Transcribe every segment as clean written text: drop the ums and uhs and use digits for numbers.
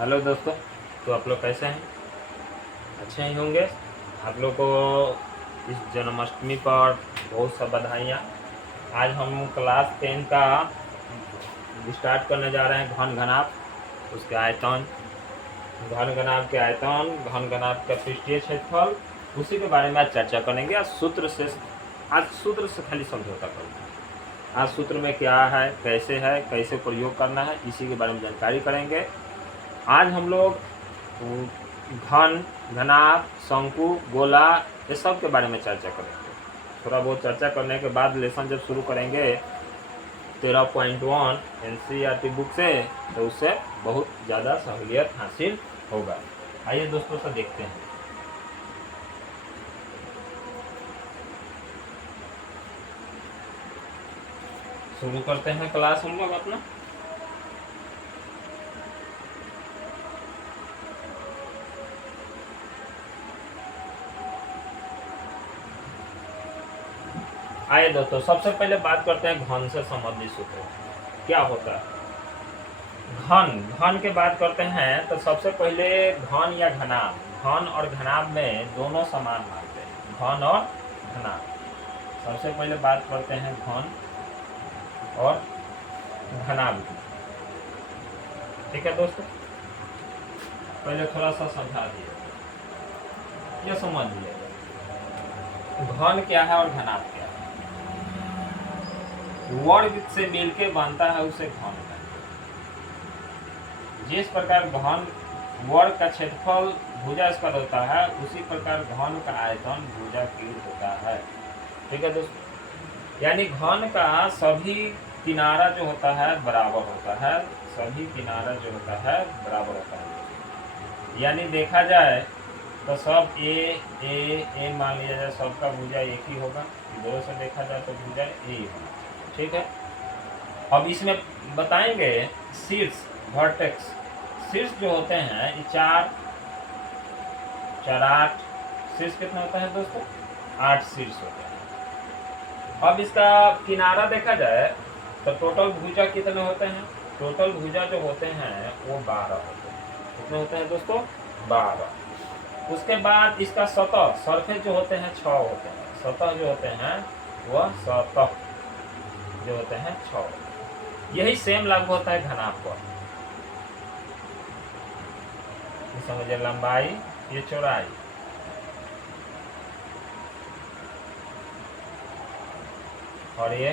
Hello दोस्तों। तो आप लोग कैसे हैं? अच्छे ही होंगे। आप लोग को इस जन्माष्टमी पर बहुत सा बधाइयाँ। आज हम क्लास 10 का स्टार्ट करने जा रहे हैं घन घनाभ, उसके आयतन, घन घनाभ के आयतन, घन घनाभ का पृष्ठीय क्षेत्रफल, उसी के बारे में आज चर्चा करेंगे। आज सूत्र से खाली समझौता करेंगे। आज सूत्र में क्या है, कैसे प्रयोग करना है, इसी के बारे में जानकारी करेंगे। आज हम लोग घन, घनाभ, शंकु, गोला, ये सब के बारे में चर्चा करेंगे। थोड़ा बहुत चर्चा करने के बाद लेसन जब शुरू करेंगे 13.1 NCERT बुक से, तो उससे बहुत ज़्यादा सहूलियत हासिल होगा। आइए दोस्तों से देखते हैं। शुरू करते हैं क्लास हम लोग अपना। आइए दोस्तों, सबसे पहले बात करते हैं घन से संबंधित सूत्र क्या होता है। घन के बात करते हैं तो सबसे पहले घन या घनाभ, घन और घनाभ में दोनों समान मानते हैं, घन और घनाभ। सबसे पहले बात करते हैं घन और घनाभ की। ठीक है दोस्तों, पहले थोड़ा सा समझा दिए, ये समझ लिया घन क्या है और घनाभ क्या है। वर्ग से मिलके बनता है उसे घन कहते हैं। जिस प्रकार घन वर्ग का क्षेत्रफल भुजा स्क्वायर होता है, उसी प्रकार घन का आयतन भुजा क्यूब होता है। ठीक है दोस्तों, यानी घन का सभी किनारा जो होता है बराबर होता है, सभी किनारा जो होता है बराबर होता है। यानी देखा जाए तो सब ए मान लिया जाए, सबका भुजा एक ही होगा। दो से देखा जाए तो भुजा ए होगा। ठीक है, अब इसमें बताएंगे शीर्ष, वर्टेक्स। शीर्ष जो होते हैं ये 4, 8 शीर्ष कितना होता है दोस्तों? 8 शीर्ष होते हैं। अब इसका किनारा देखा जाए तो टोटल भुजा कितने होते हैं? टोटल भुजा जो होते हैं वो 12 होते हैं। कितने होते हैं दोस्तों? 12। उसके बाद इसका सतह, सरफेस जो होते हैं 6 होते हैं। सतह जो होते हैं वह सतह जो होते हैं 6। यही सेम लागू होता है घनाभ पर। समझिए, लंबाई, ये चौड़ाई, और ये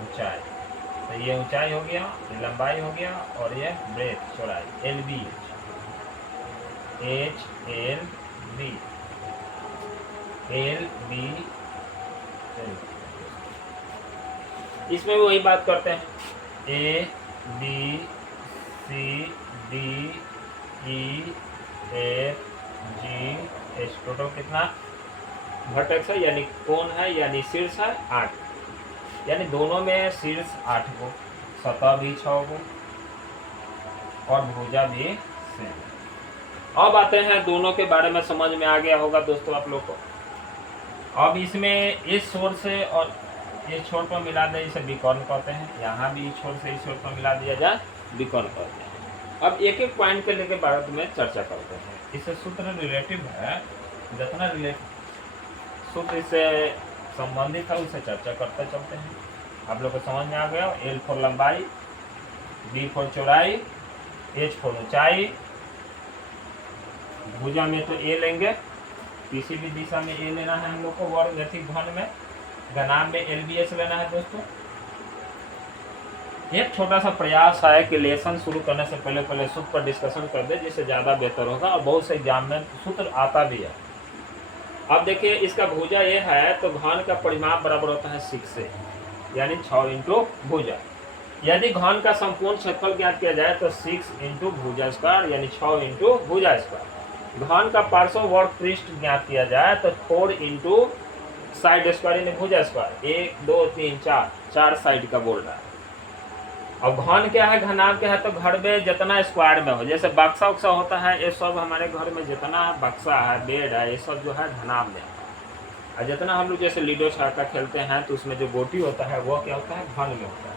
ऊंचाई। तो ये ऊंचाई हो गया, ये लंबाई हो गया, और ये ब्रेथ, चौड़ाई, LB, HLB, LB। इसमें भी वही बात करते हैं, ABCDEFGH। टोटल कितना वर्टेक्स है, यानी कोण है, यानी शीर्ष है 8, यानी दोनों में शीर्ष 8 को, सतह भी 6 को, और भुजा भी सेम। अब आते हैं दोनों के बारे में समझ में आ गया होगा दोस्तों आप लोग को। अब इसमें इस छोर से और इस छोर पर मिला दे, इसे विकर्ण कहते हैं। यहाँ भी इस छोर से इस छोर पर मिला दिया जाए, विकर्ण कहते हैं। अब एक एक पॉइंट के लेके बारे में चर्चा करते हैं। इससे सूत्र रिलेटिव है, जितना सूत्र इससे संबंधित है उसे चर्चा करते चलते हैं। आप लोग को समझ में आ गया। L फॉर लंबाई, B फॉर चौड़ाई, H फॉर ऊंचाई। भुजा में तो A लेंगे, किसी भी दिशा में A लेना है हम लोग को। वर्ग रैखिक घन में, घनाभ में LBH लेना है दोस्तों। एक छोटा सा प्रयास है कि लेसन शुरू करने से पहले सूत्र पर डिस्कशन कर दे, जिससे ज़्यादा बेहतर होगा, और बहुत से एग्जाम में सूत्र आता भी है। अब देखिए, इसका भुजा ये है तो घन का परिमाप बराबर होता है 6 से, यानी 6 इंटू भुजा। यदि घन का संपूर्ण क्षेत्रफल ज्ञात किया जाए तो 6 इंटू भुजा स्क्वायर, यानी 6 इंटू भुजा स्क्वायर। घन का पार्श्व वर्ग पृष्ठ ज्ञात किया जाए तो 4 इंटू साइड स्क्वायर, यानी भुजा स्क्वायर। 1 2 3 4 साइड का बोल रहा है। अब घन क्या है, घनाभ क्या है, तो घर में जितना स्क्वायर में हो, जैसे बक्सा उक्सा होता है, ये सब हमारे घर में जितना बक्सा है, बेड है, ये सब जो है घनाभ में। और जितना हम लोग जैसे लूडो छक्का खेलते हैं तो उसमें जो गोटी होता है वो क्या होता है, घन में होता है।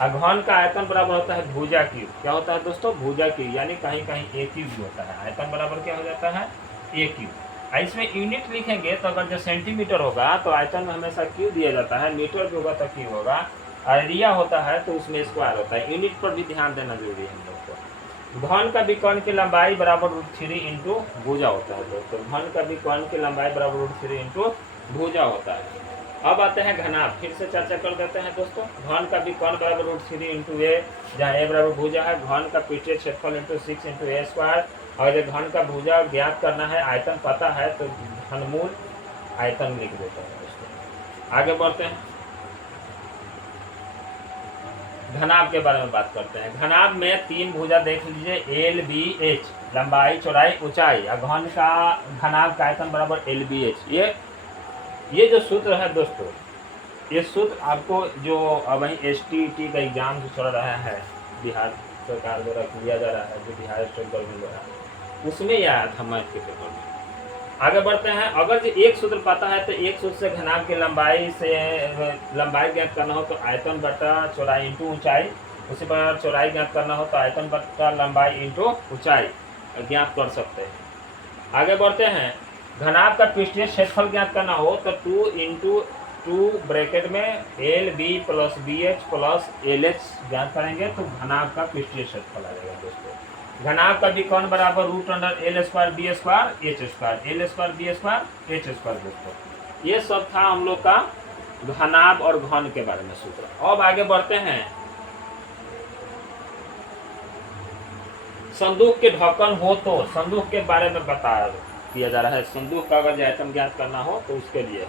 और घन का आयतन बराबर होता है भुजा क्यूब। क्या होता है दोस्तों? भुजा क्यूब, यानी कहीं कहीं ए क्यूब होता है। आयतन बराबर क्या हो जाता है? ए क्यूब। इसमें यूनिट लिखेंगे तो अगर जो सेंटीमीटर होगा तो आयतन में हमेशा क्यूब दिया जाता है, मीटर जो होगा तो क्यूब होगा, एरिया होता है तो उसमें स्क्वायर होता है। यूनिट पर भी ध्यान देना जरूरी है हम लोग को। घन का विकर्ण की लंबाई बराबर √3 इंटू भुजा होता है दोस्तों। घन का विकर्ण की लंबाई बराबर √3 इंटू भुजा होता है। अब आते हैं घनाभ, फिर से चर्चा कर देते हैं दोस्तों। घन का विकर्ण बराबर √3 इंटू ए, जहाँ ए बराबर भुजा है। घन का पीछे क्षेत्रफल इंटू 6 इंटू ए स्क्वायर। और जब घन का भुजा ज्ञात करना है, आयतन पता है तो घनमूल आयतन लिख देते हैं दोस्तों। आगे बढ़ते हैं, घनाभ के बारे में बात करते हैं। घनाभ में 3 भुजा देख लीजिए, एल बी एच, लंबाई चौड़ाई ऊंचाई। और घन का घनाभ का आयतन बराबर एल बी एच। ये जो सूत्र है दोस्तों, ये सूत्र आपको जो वही STT का एग्जाम जो चल रहा है, बिहार सरकार द्वारा किया जा रहा है, जो बिहार स्टेट गवर्नमेंट द्वारा, उसमें यह आया था मैथ के पेपर में। आगे बढ़ते हैं। अगर जो एक सूत्र पता है तो एक सूत्र से घनाभ की लंबाई ज्ञात करना हो तो आयतन बटा चौड़ाई इंटू ऊंचाई। उसी प्रकार चौड़ाई ज्ञात करना हो तो आयतन बटा लंबाई इंटू ऊंचाई ज्ञात कर सकते हैं। आगे बढ़ते हैं। घनाभ का पृष्ठीय क्षेत्रफल ज्ञात करना हो तो 2 इंटू 2 ब्रैकेट में LB plus BH plus LH ज्ञात करेंगे तो घनाभ का पृष्ठीय क्षेत्रफल आ जाएगा दोस्तों। घनाभ का विकर्ण बराबर √L² B² H², L² B² H² दोस्तों। ये सब था हम लोग का घनाभ और घन के बारे में सूत्र। अब आगे बढ़ते हैं। संदूक के ढक्कन हो तो संदूक के बारे में बता दिया जा रहा है। संदूक का अगर आयतन ज्ञात करना हो तो उसके लिए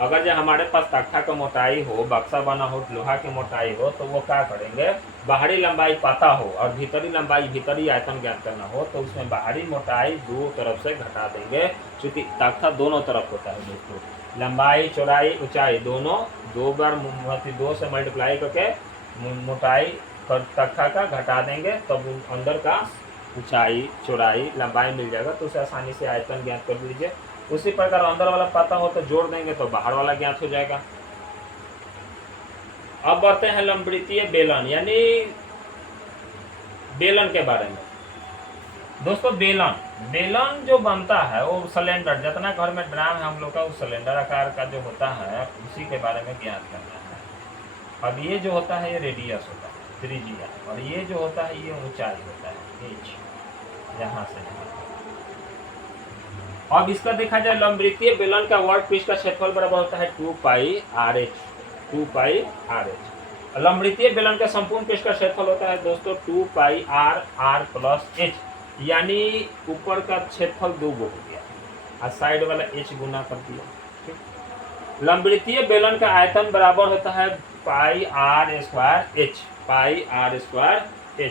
अगर जो हमारे पास तख्ता का मोटाई हो, बक्सा बना हो, लोहा की मोटाई हो, तो वो क्या करेंगे, बाहरी लंबाई पता हो और भीतरी लंबाई, भीतरी आयतन ज्ञात करना हो तो उसमें बाहरी मोटाई दो तरफ से घटा देंगे, क्योंकि तख्ता दोनों तरफ होता है दोस्तों। लंबाई चौड़ाई ऊंचाई दोनों 2 बार 2 से मल्टीप्लाई करके मोटाई तख्ता का घटा देंगे, तब अंदर का ऊंचाई चौड़ाई लंबाई मिल जाएगा, तो उसे आसानी से आयतन ज्ञात कर लीजिए। उसी प्रकार अंदर वाला पता हो तो जोड़ देंगे तो बाहर वाला ज्ञात हो जाएगा। अब बढ़ते हैं लंबवृत्तीय बेलन, यानी बेलन के बारे में दोस्तों। बेलन जो बनता है वो सिलेंडर, जितना घर में ड्राम है हम लोग का, उस सिलेंडर आकार का जो होता है उसी के बारे में ज्ञात करना है। अब ये जो होता है ये रेडियस होता है, त्रिज्या, और ये जो होता है ये ऊंचाई होता है h, यहाँ से। अब इसका देखा जाए लंबवृत्तीय बेलन का वर्ग पृष्ठ का क्षेत्रफल बराबर होता है 2πRh, 2πRh। लंबवृत्तीय बेलन का संपूर्ण पृष्ठ का क्षेत्रफल होता है दोस्तों 2πr प्लस h, यानी ऊपर का क्षेत्रफल 2 हो गया और साइड वाला h गुना कर दिया। लंबवृत्तीय बेलन का आयतन बराबर होता है πr²h, πr²h।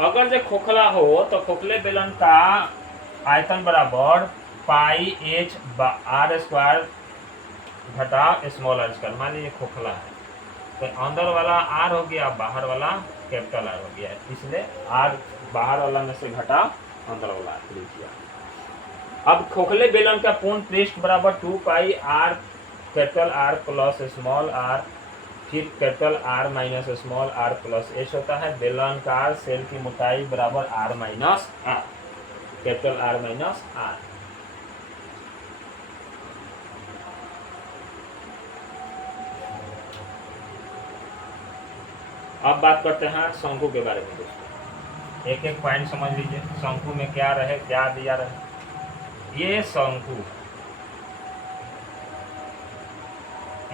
अगर जो खोखला हो तो खोखले बेलन का आयतन बराबर πh/r² घटा r²। मान लीजिए खोखला है तो अंदर वाला r हो गया, बाहर वाला कैपिटल R हो गया, इसलिए r बाहर वाला में से घटा अंदर वाला त्रिज्या। अब खोखले बेलन का पूर्ण पृष्ठ बराबर 2πr capital R plus small r, फिर capital R minus small r plus h होता है। बेलनाकार सेल की मोटाई बराबर r minus r, capital R minus R। अब बात करते हैं शंकु के बारे में दोस्तों। एक एक पॉइंट समझ लीजिए, शंकु में क्या रहे, क्या दिया रहे। ये शंकु,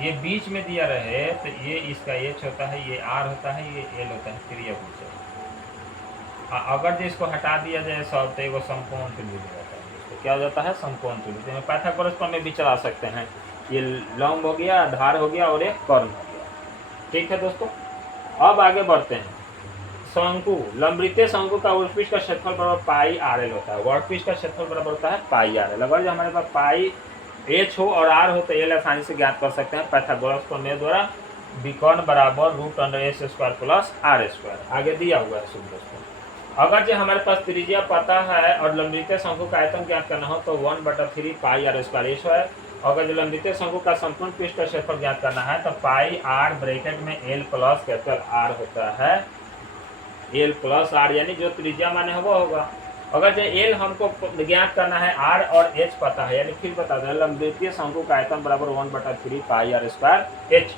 ये बीच में दिया रहे तो ये इसका h होता है, ये r होता है, ये l होता है, त्रिभुज। अगर जो इसको हटा दिया जाए सब तो एगो समकोण त्रिभुज होता है। इसको क्या हो जाता है, समकोण त्रिभुज में पाइथागोरस प्रमेय भी चला सकते हैं। ये लंब हो गया, आधार हो गया और एक कर्ण हो गया। ठीक है दोस्तों, अब आगे बढ़ते हैं। शंकु, लंबवृत्तीय शंकु का वर्कपीस का क्षेत्रफल बराबर πRl होता है। वर्कपीस का क्षेत्रफल बराबर होता है πRl। अगर जो हमारे पास πh हो और r हो तो l आसानी से ज्ञात कर सकते हैं पाइथागोरस प्रमेय द्वारा। विकर्ण बराबर √s² प्लस r²। आगे दिया हुआ है सूत्र दोस्तों। अगर जो हमारे पास त्रिज्या पता है और लंबवृत्तीय शंकु का आयतन ज्ञात करना हो तो 1/3 πr²। अगर जो लंबित शंकु का संपूर्ण पृष्ठ का क्षेत्रफल ज्ञात करना है तो पाई आर ब्रैकेट में एल प्लस कैपिटल आर होता है, एल प्लस आर, यानी जो त्रिज्या माने है वो होगा। अगर जो एल हमको ज्ञात करना है, आर और एच पता है, यानी फिर बता दें लंबित शंकु का आयतन बराबर 1/3 पाई आर स्क्वायर एच।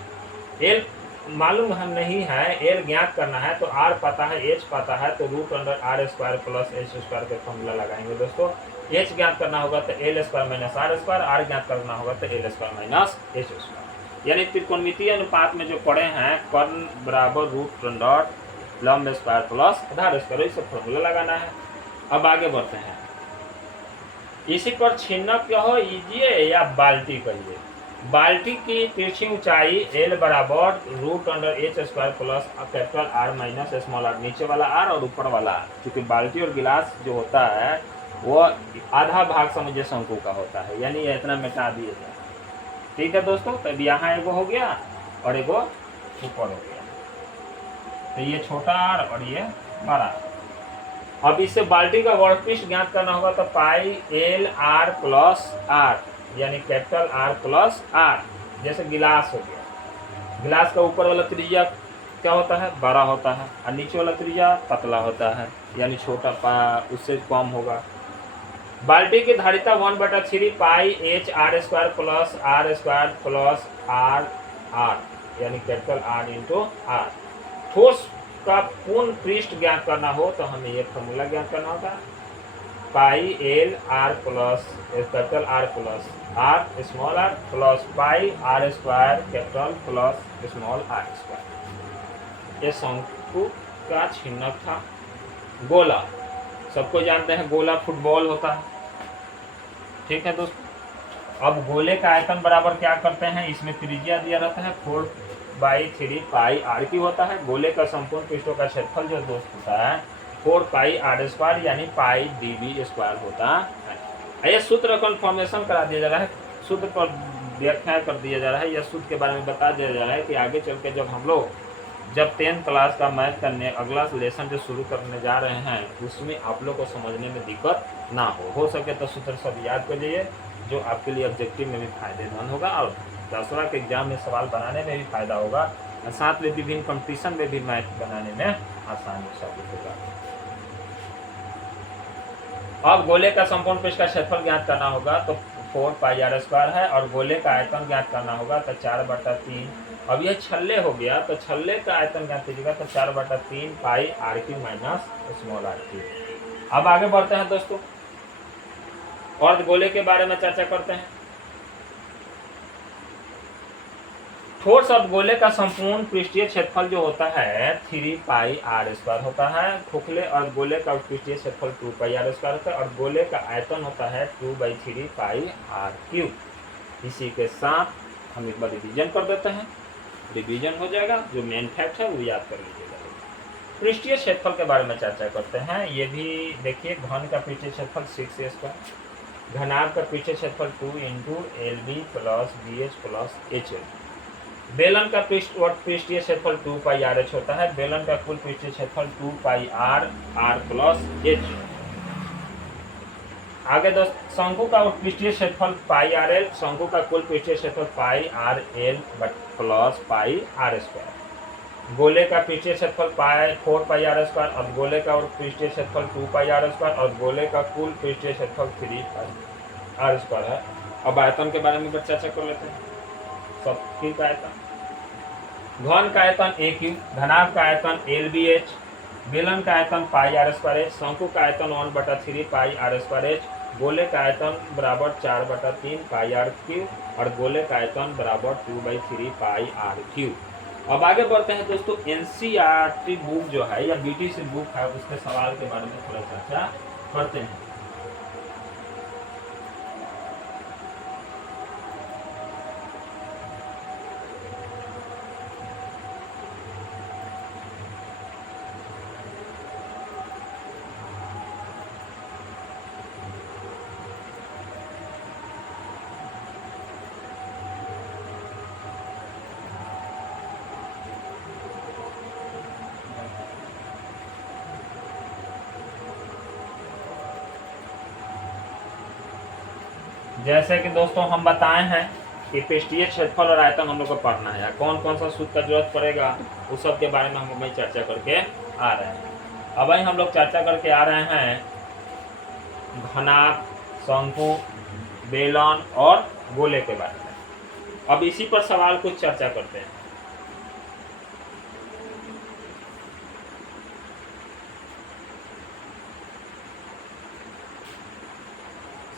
एल मालूम हम नहीं है, एल ज्ञात करना है तो आर पता है, एच पता है, तो √r² प्लस एच स्क्वायर का फॉर्मूला लगाएंगे दोस्तों। एच ज्ञात करना होगा तो L square minus R square, R ज्ञात करना होगा तो L square minus H square. यानी त्रिकोणमितीय अनुपात में जो पढ़े हैं कर्ण बराबर √, लंब स्क्वायर प्लस आधार स्क्वायर, इसे फॉर्मूला लगाना है। अब आगे बढ़ते हैं। इसी पर छिन्नक कहो ईजिए या बाल्टी कहिए। बाल्टी की तिरछी ऊंचाई एल बराबर √h² plus capital R minus small R, नीचे वाला आर और ऊपर वाला आर, क्योंकि बाल्टी और गिलास जो होता है वो आधा भाग समुद्र शंकु का होता है, यानी ये इतना मिटा दिए जाए। ठीक है दोस्तों, तब यहाँ एगो हो गया और एगो ऊपर हो गया, तो ये छोटा आर और ये बड़ा। अब इससे बाल्टी का वर्कपीस ज्ञात करना होगा तो pi L R plus R, यानी कैपिटल आर प्लस आर। जैसे गिलास हो गया, गिलास का ऊपर वाला त्रिज्या क्या होता है, बड़ा होता है, और नीचे वाला त्रिज्या पतला होता है, यानी छोटा उससे कम होगा। बाल्टी की धारिता 1/3 pi H R square plus R square plus R R, यानी कैपिटल आर इंटू आर। ठोस का पूर्ण पृष्ठ ज्ञात करना हो तो हमें ये फॉर्मूला ज्ञात करना होगा, pi L R plus capital R plus R small R plus pi R square capital plus small R square. ये शंकु का छिन्नक था। गोला सबको जानते हैं, गोला फुटबॉल होता है। ठीक है दोस्तों, अब गोले का आयतन बराबर क्या करते हैं, इसमें त्रिज्या दिया रहता है 4/3 पाई आर क्यू होता है। गोले का संपूर्ण पृष्ठों का क्षेत्रफल जो दोस्त होता है 4 पाई आर स्क्वायर, यानी पाई dv स्क्वायर होता है। यह सूत्र कन्फर्मेशन करा दिया जा रहा है, सूत्र पर व्याख्या कर दिया जा रहा है, यह सूत्र के बारे में बता दिया जा रहा है कि आगे चल के जब हम लोग 10th क्लास का मैथ करने अगला लेसन जो शुरू करने जा रहे हैं उसमें आप लोग को समझने में दिक्कत ना हो सके तो सूत्र सब याद कर लीजिए, जो आपके लिए ऑब्जेक्टिव में भी फायदेमंद होगा और 10वां के एग्जाम में सवाल बनाने में भी फायदा होगा, और साथ में विभिन्न कंपटीशन में भी मैथ बनाने में आसानी साबित होगा। अब गोले का संपूर्ण पृष्ठ का क्षेत्रफल ज्ञात करना होगा तो 4 पाई आर स्क्वायर है, और गोले का आयतन ज्ञात करना होगा तो 4/3। अब यह छल्ले हो गया तो छल्ले का आयतन ज्ञात कीजिएगा तो 4/3 pi R cube minus small R cube. अब आगे बढ़ते हैं दोस्तों और गोले के बारे में चर्चा करते हैं। ठोस अर्धगोले का संपूर्ण पृष्ठीय क्षेत्रफल जो होता है 3 पाई आर स्क्वायर होता है। खोखले अर्धगोले का पृष्ठीय क्षेत्रफल 2 पाई आर स्क्वायर होता है, और गोले का आयतन होता है 2/3 पाई आर क्यू। इसी के साथ हम एक बार रिवीजन कर देते हैं, रिवीजन हो जाएगा, जो मेन फैक्ट है वो याद कर लीजिएगा। पृष्ठीय क्षेत्रफल के बारे में चर्चा करते हैं। ये भी देखिए, घन का पृष्ठीय क्षेत्रफल 6a स्क्वायर, घनाभ का पृष्ठीय क्षेत्रफल 2 × LB plus BH plus HL। बेलन का पृष्ठीय क्षेत्रफल 2 पाई आर एच होता है। बेलन का कुल पृष्ठीय क्षेत्रफल 2 pi are are plus H. आगे दोस्त शंकु का पृष्ठीय क्षेत्रफल पाई आर एल, शंकु का कुल पृष्ठीय क्षेत्रफल pi R L plus pi R square. गोले का पृष्ठीय क्षेत्रफल 4 पाई आर स्क्वायर, और गोले का पृष्ठीय क्षेत्रफल 2 पाई आर स्क्वायर, और गोले का कुल पृष्ठीय क्षेत्रफल 3 पाई आर स्क्वायर है। अब आयतन के बारे में चर्चा कर लेते हैं। सबकी का आयतन, घन का आयतन AQ, घनाभ का आयतन LBH, बेलन का आयतन पाई आर स्क्वायर एच, शंकु का आयतन 1/3 पाई आर स्क्वायर एच, गोले का आयतन बराबर 4/3 पाई आर क्यू, और गोले का आयतन बराबर 2/3 पाई आर क्यू। अब आगे बढ़ते हैं दोस्तों, NCERT बुक जो है या BTC बुक है उसके सवाल के बारे में थोड़ा चर्चा करते हैं। जैसे कि दोस्तों हम बताए हैं कि पृष्ठीय क्षेत्रफल और आयतन हम लोग को पढ़ना है, कौन कौन सा सूत्र का जरूरत पड़ेगा उस सब के बारे में हम लोग चर्चा करके आ रहे हैं। अब हम लोग चर्चा करके आ रहे हैं घनाभ, शंकु, बेलन और गोले के बारे में। अब इसी पर सवाल कुछ चर्चा करते हैं।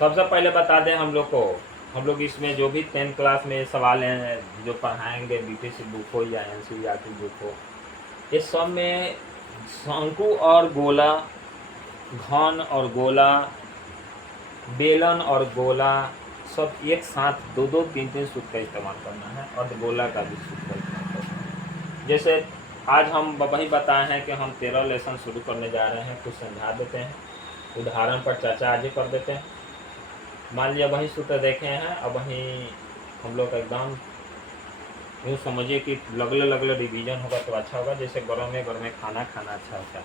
सबसे पहले बता दें हम लोग इसमें जो भी 10th क्लास में सवाल हैं जो पढ़ाएंगे, बीटीसी बुक हो या एनसीईआरटी बुक हो, इस सब में शंकु और गोला, घन और गोला, बेलन और गोला सब एक साथ दो दो तीन तीन सूत्र का इस्तेमाल करना है, और गोला का भी सूत्र का इस्तेमाल करना है। जैसे आज हम वही बताए हैं कि हम 13 लेसन शुरू करने जा रहे हैं, कुछ समझा देते हैं, उदाहरण पर चर्चा आज ही कर देते हैं। मान लिया वही सूत्र देखे हैं, अब वहीं हम लोग एकदम यूँ समझिए कि लगले लगले रिवीजन होगा तो अच्छा होगा। जैसे गरम में खाना खाना अच्छा होता है।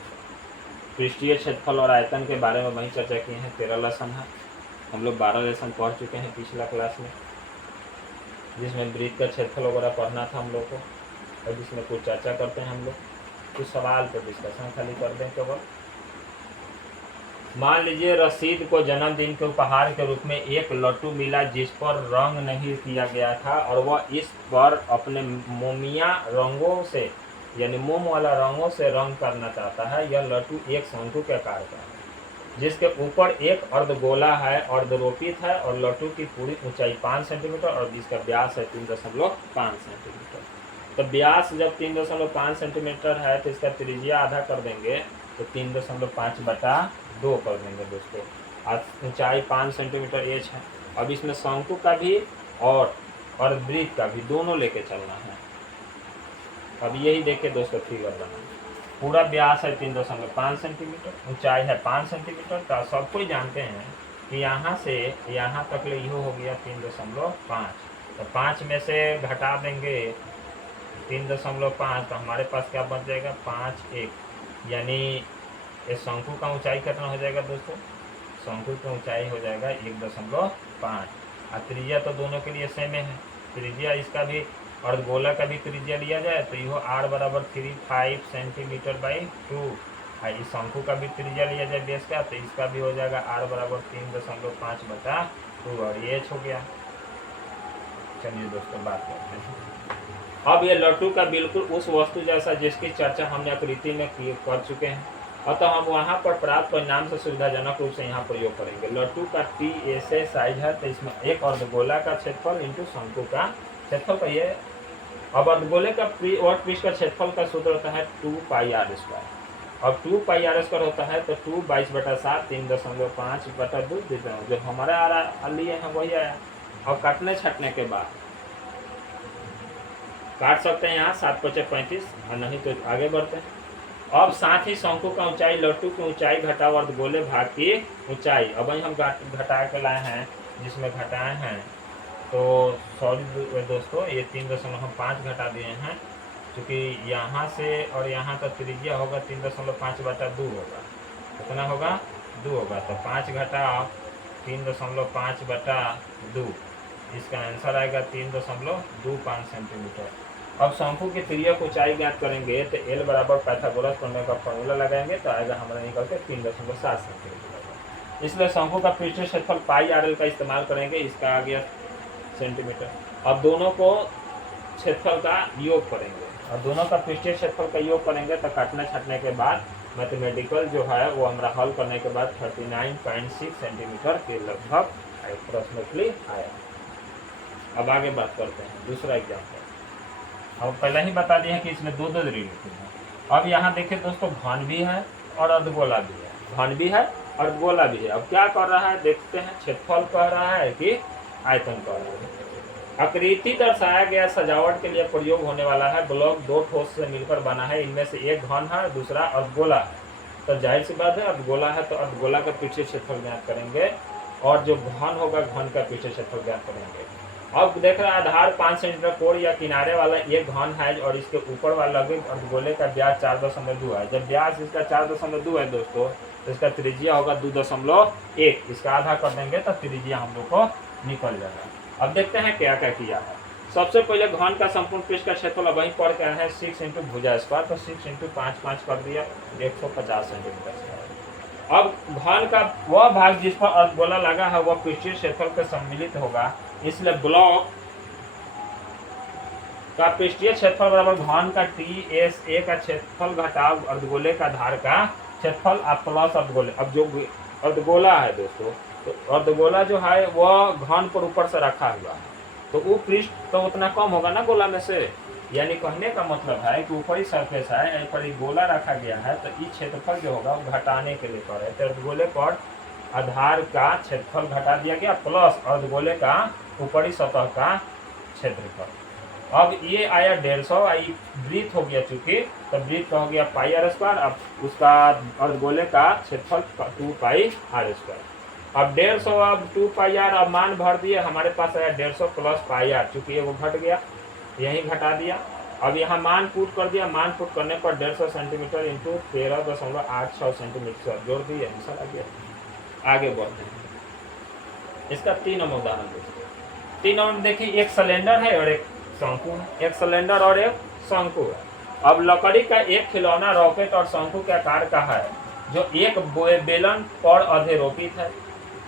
पृष्ठीय क्षेत्रफल और आयतन के बारे में वही चर्चा की है, 13 लेसन है। हम लोग 12 लेसन पढ़ चुके हैं पिछला क्लास में, जिसमें वृत्त का क्षेत्रफल वगैरह पढ़ना था हम लोग को, और जिसमें कुछ चर्चा करते हैं हम लोग, कुछ सवाल पर डिस्कशन खाली कर दें केवल। मान लीजिए रसीद को जन्मदिन के उपहार के रूप में एक लट्टू मिला जिस पर रंग नहीं किया गया था, और वह इस पर अपने मोमिया रंगों से यानी मोम वाला रंगों से रंग करना चाहता है। यह लट्टू एक शंकु के आकार का है जिसके ऊपर एक अर्धगोला है, अर्धरोपित है, और लट्टू की पूरी ऊंचाई 5 सेंटीमीटर और जिसका व्यास है 3.5 सेंटीमीटर। तो व्यास जब 3.5 सेंटीमीटर है तो इसका त्रिज्या आधा कर देंगे तो 3.5/2 कर देंगे दोस्तों। ऊंचाई 5 सेंटीमीटर एच है। अब इसमें शंकु का भी और वृत्त का भी दोनों लेके चलना है। अब यही देखिए दोस्तों, फिगर बना, पूरा व्यास है 3.5 सेंटीमीटर, ऊंचाई है 5 सेंटीमीटर। तो सब कोई जानते हैं कि यहाँ से यहाँ तक ले हो गया 3.5, तो 5 में से घटा देंगे 3.5, तो हमारे पास क्या बच जाएगा 5 1, यानी इस शंकु का ऊंचाई कितना हो जाएगा दोस्तों, शंकु की ऊंचाई हो जाएगा 1.5। और त्रिज्या तो दोनों के लिए सेम है, त्रिज्या इसका भी और गोला का भी त्रिज्या लिया जाए तो यह r बराबर 35 सेंटीमीटर बाई 2। इस शंकु का भी त्रिज्या लिया जाए बेस का तो इसका भी हो जाएगा r बराबर 3.5/2, और ये हो गया। चलिए दोस्तों बात करते हैं। अब ये लट्टू का बिल्कुल उस वस्तु जैसा जिसकी चर्चा हमने आकृति में कर चुके हैं, अतः हम वहाँ पर प्राप्त परिणाम से सुविधाजनक रूप से यहाँ प्रयोग करेंगे। लट्टू का टी ऐसे साइज है तो इसमें एक अर्धगोला का क्षेत्रफल इंटू शंकु का क्षेत्रफल का ये। अब अर्धगोले का और पृष्ठ का क्षेत्रफल का सूत्र होता है 2πr²। अब 2πr² होता है तो 2/22/7 3.5/2 जो हमारा आ रहा लिए हैं वही आया। अब काटने छटने के बाद काट सकते हैं यहाँ 7×5 = 35, और नहीं तो आगे बढ़ते हैं। अब साथ ही शंकु का ऊंचाई लट्टू की ऊंचाई घटा अर्धगोले भाग की ऊंचाई। अब वही हम घटा के लाए हैं, जिसमें घटाए हैं तो सॉरी दोस्तों, ये 3.5 घटा दिए हैं, क्योंकि यहाँ से और यहाँ का त्रिज्या होगा 3.5/2 होगा। कितना होगा 2 होगा, तो 5 घटा 3.5/2, इसका आंसर आएगा 3.25 सेंटीमीटर। अब शंकु की तिर्यक ऊंचाई ज्ञात करेंगे तो L बराबर पाइथागोरस प्रमेय का फॉर्मूला लगाएंगे तो आएगा हमारा निकल के 3.7 सेंटीमीटर। इसलिए शंकु का पृष्ठीय क्षेत्रफल πr/L का इस्तेमाल करेंगे, इसका आ गया सेंटीमीटर। अब दोनों को क्षेत्रफल का योग करेंगे और दोनों का पृष्ठीय क्षेत्रफल का योग करेंगे तो काटने छटने के बाद मैथमेटिकल जो है वो हमारा हल करने के बाद 39.6 सेंटीमीटर के लगभग अप्रोक्सीमेटली आया। अब आगे बात करते हैं दूसरा एग्जाम्पल। हम पहले ही बता दिए हैं कि इसमें दो रिलेटिव हैं। अब यहाँ देखिए दोस्तों, घन भी है और अर्धगोला भी है, घन भी है अर्धगोला भी है। अब क्या कर रहा है देखते हैं, क्षेत्रफल कह रहा है कि आयतन कह रहा है। आकृति दर्शाया गया सजावट के लिए प्रयोग होने वाला है। ब्लॉक दो ठोस से मिलकर बना है, इनमें से एक घन है दूसरा अर्धगोला है। तो जाहिर सी बात है अर्धगोला है तो अर्धगोला का पृष्ठीय क्षेत्रफल ज्ञात करेंगे, और जो घन होगा घन का पृष्ठीय क्षेत्रफल ज्ञात करेंगे। अब देख रहे हैं आधार 5 सेंटीमीटर कोण या किनारे वाला एक घन है और इसके ऊपर वाला अर्धगोले का व्यास 4.2 है। जब व्यास इसका 4.2 है दोस्तों, तो इसका त्रिज्या होगा 2.1। इसका आधा कर देंगे तो त्रिज्या हम लोग को निकल जाएगा। अब देखते हैं क्या क्या किया है। सबसे पहले घन का संपूर्ण पृष्ठ का क्षेत्रफल वहीं पढ़ के आए हैं 6 इंटू भुजा स्क्वायर, तो 6 इंटू 5 कर दिया 150 सेंटीमीटर स्क्वायर। अब घन का वह भाग जिस पर अर्धगोला लगा है वह पृष्ठीय क्षेत्रफल के सम्मिलित होगा, इसलिए ब्लॉक का पृष्ठीय क्षेत्रफल बराबर घन का TSA का क्षेत्रफल घटाव अर्धगोले का आधार का क्षेत्रफल प्लस अर्धगोले। अब जो अर्धगोला है दोस्तों, तो अर्धगोला जो है वह घन पर ऊपर से रखा हुआ है, तो वो पृष्ठ तो उतना कम होगा ना गोला में से। यानी कहने का मतलब है कि ऊपरी सरफेस है, ऊपरी गोला रखा गया है, तो इस क्षेत्रफल जो होगा वो घटाने के लिए कर रहे हैं। तो अर्धगोले पर आधार का क्षेत्रफल घटा दिया गया प्लस अर्धगोले का ऊपरी सतह का क्षेत्रफल। अब ये आया 150, आई वृत्त हो गया चूंकि, तो वृत्त का हो गया पाई आर स्क्वायर। अब उसका अर्धगोले का क्षेत्रफल 2 पाई आर स्क्वायर। अब 150 अब 2 पाई आर, अब मान भर दिए, हमारे पास आया 150 प्लस पाई आर, चूंकि ये वो घट गया यही घटा दिया। अब यहाँ मान पुट कर दिया, मान पुट करने पर 150 सेंटीमीटर इंटू 13.86 सेंटीमीटर जोड़ दिए, आंसर आ गया। आगे बढ़ते हैं, इसका 3 नंबर उदाहरण देखिए। 3 नंबर देखिए, एक सिलेंडर है और एक शंकु है, एक सिलेंडर और एक शंकु है। अब लकड़ी का एक खिलौना रॉकेट और शंकु के आकार का है, जो एक बेलन पर अधोरोपित है,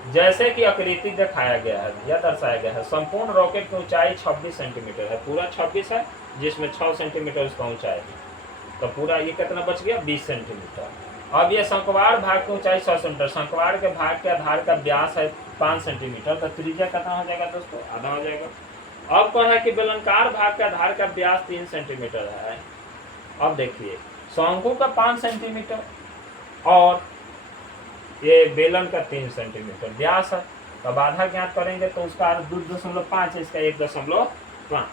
जैसे कि आकृति दिखाया गया है या दर्शाया गया है। संपूर्ण रॉकेट की ऊंचाई 26 सेंटीमीटर है, पूरा 26 है, जिसमें 6 सेंटीमीटर उसका ऊंचाई है, तो पूरा ये कितना बच गया 20 सेंटीमीटर। अब ये शंकवार भाग की ऊंचाई 6 सेंटीमीटर, शंकवार के भाग के आधार का व्यास है 5 सेंटीमीटर, तो त्रिज्या कितना हो जाएगा दोस्तों, आधा हो जाएगा। अब कह रहा है कि बेलनाकार भाग के आधार का व्यास 3 सेंटीमीटर है। अब देखिए शंकु का 5 सेंटीमीटर और ये बेलन का 3 सेंटीमीटर व्यास है, तब आधा ज्ञात करेंगे तो उसका 2.5 है, इसका 1.5।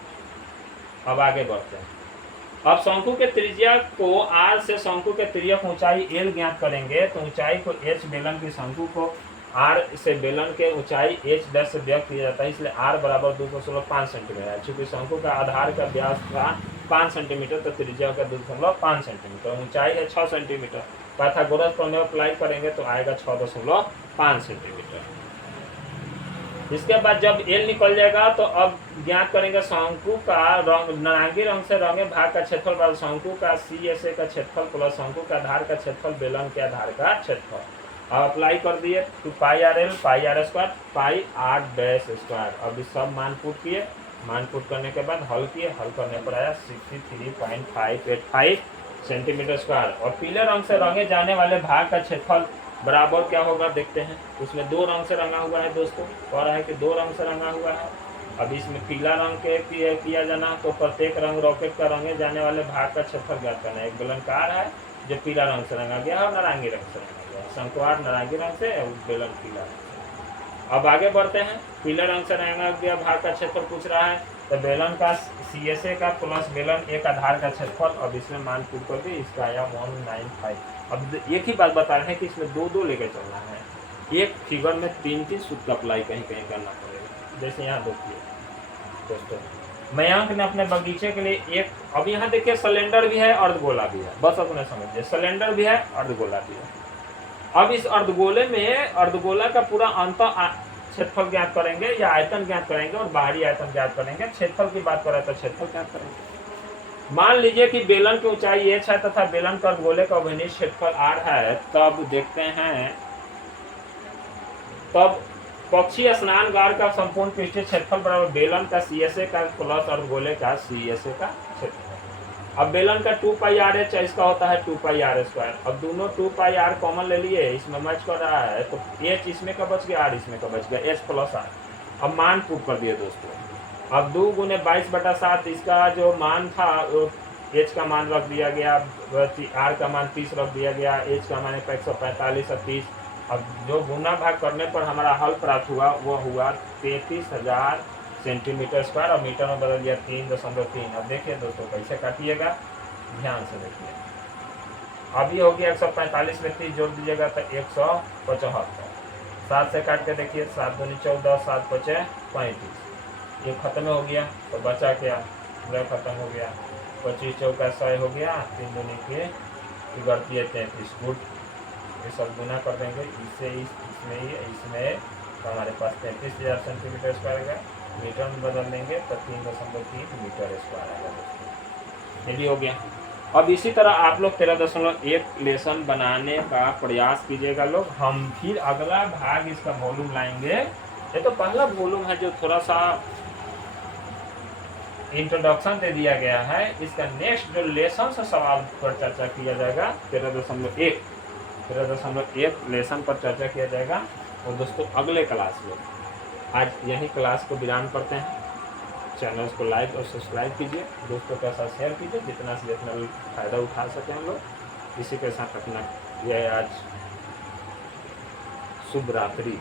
अब आगे बढ़ते हैं। अब शंकु के त्रिज्या को R से शंकु के त्रिज्यक ऊंचाई L ज्ञात करेंगे, तो ऊंचाई को H बेलन की शंकु को R से बेलन के ऊंचाई H डैश से व्यक्त किया जाता है, इसलिए R बराबर 2.5 सेंटीमीटर है। चूंकि शंकु का आधार का व्यास था 5 सेंटीमीटर, तो त्रिज्या का 2.5 सेंटीमीटर, ऊंचाई है 6 सेंटीमीटर। पाइथागोरस प्रमेय अप्लाई करेंगे तो आएगा 6.5 सेंटीमीटर। इसके बाद जब L निकल जाएगा तो अब ज्ञात करेंगे शंकु का नारंगी रंग से रंगे भाग का क्षेत्रफल बराबर शंकु का CSA का क्षेत्रफल प्लस शंकु का आधार का क्षेत्रफल बेलन के आधार का क्षेत्रफल। अब अप्लाई कर दिए, 2 pi R L pi R square pi R dash square. अब इस सब मान पुट किए, मान पुट करने के बाद हल किए, हल करने पर आया 63.585 सेंटीमीटर स्क्वायर। और पीले रंग से रंगे जाने वाले भाग का क्षेत्रफल बराबर क्या होगा देखते हैं। उसमें 2 रंग से रंगा हुआ है दोस्तों, कह रहा है कि 2 रंग से रंगा हुआ है। अब इसमें पीला रंग के किया जाना, तो प्रत्येक रंग रॉकेट का रंगे जाने वाले भाग का क्षेत्रफल ज्ञात करना है। एक बेलनकार है जो पीला रंग से रंगा गया है और नारंगी रंग से रंगा गया है, शंकुआर नारंगी रंग से और बेलन पीला रंग से। अब आगे बढ़ते हैं, पीले रंग से रंगा गया भाग का क्षेत्रफल पूछ रहा है, तो बेलन का CSA का प्लस बेलन एक आधार का क्षेत्रफल। अब इसमें मान पुट कर दी, इसका आया 195। अब एक ही बात बता रहे हैं कि इसमें 2-2 लेके चलना है, एक फिगर में 3-3 सूत्र अप्लाई कहीं कहीं करना पड़ेगा। जैसे यहाँ देखिए दोस्तों, मयंक ने अपने बगीचे के लिए एक, अब यहाँ देखिए सिलेंडर भी है अर्धगोला भी है, बस अपने समझिए सिलेंडर भी है अर्धगोला भी है। अब इस अर्धगोले में अर्धगोला का पूरा अंत क्षेत्रफल ज्ञात करेंगे या आयतन ज्ञात करेंगे और बाहरी आयतन ज्ञात करेंगे। क्षेत्रफल की बात करें तो क्षेत्रफल ज्ञात करेंगे। मान लीजिए कि बेलन की ऊंचाई h है तथा बेलन का अर्धगोले का अभिनिष्ठ क्षेत्रफल r है, तब देखते हैं, तब पक्षी स्नानगार का संपूर्ण पृष्ठीय क्षेत्रफल बराबर बेलन का CSA का प्लस अर्धगोले का CSA का क्षेत्रफल। अब बेलन का 2 पाई आर एच, इसका होता है 2 पाई आर स्क्वायर। अब दोनों 2 पाई आर कॉमन ले लिए, इसमें मैच कर रहा है, तो h इसमें का बच गया, r इसमें का बच गया, h प्लस r। अब मान पुट कर दिए दोस्तों। अब 2 गुने 22/7, इसका जो मान था h का मान रख दिया गया, r का मान 30 रख दिया गया, h का मान 145 और 30। अब जो गुना भाग करने पर हमारा हल प्राप्त हुआ वो हुआ 33,000 सेंटीमीटर स्क्वायर, और मीटर में बदल दिया 3.3। अब देखिए दोस्तों कैसे काटिएगा, ध्यान से देखिए। अभी हो गया 145 में 30 जोड़ दीजिएगा तो 175। 7 से काट के देखिए, 7 दूनी 14, 7 बचे 35, ये खत्म हो गया, तो बचा क्या, पूरा खत्म हो गया। 25 चौका 100 हो गया, 3 दूनी के 33 गुड। ये सब गुना कर देंगे, इससे इसमें ही इसमें तो हमारे पास 33,000 सेंटीमीटर स्क्वायर का मीटर में बदल देंगे तो 3.3 मीटर स्क्वायर आएगा दोस्तों। ये भी हो गया। अब इसी तरह आप लोग 13.1 लेसन बनाने का प्रयास कीजिएगा लोग। हम फिर अगला भाग इसका वॉल्यूम लाएंगे। ये तो पहला वॉल्यूम है जो थोड़ा सा इंट्रोडक्शन दे दिया गया है। इसका नेक्स्ट जो लेसन से सवाल पर चर्चा किया जाएगा 13.1 लेसन पर चर्चा किया जाएगा। और दोस्तों अगले क्लास में आज यही क्लास को विराम करते हैं। चैनल को लाइक और सब्सक्राइब कीजिए, दोस्तों के साथ शेयर कीजिए, जितना से जितना फ़ायदा उठा सके हम लोग। इसी के साथ अपना यह आज शुभ रात्रि।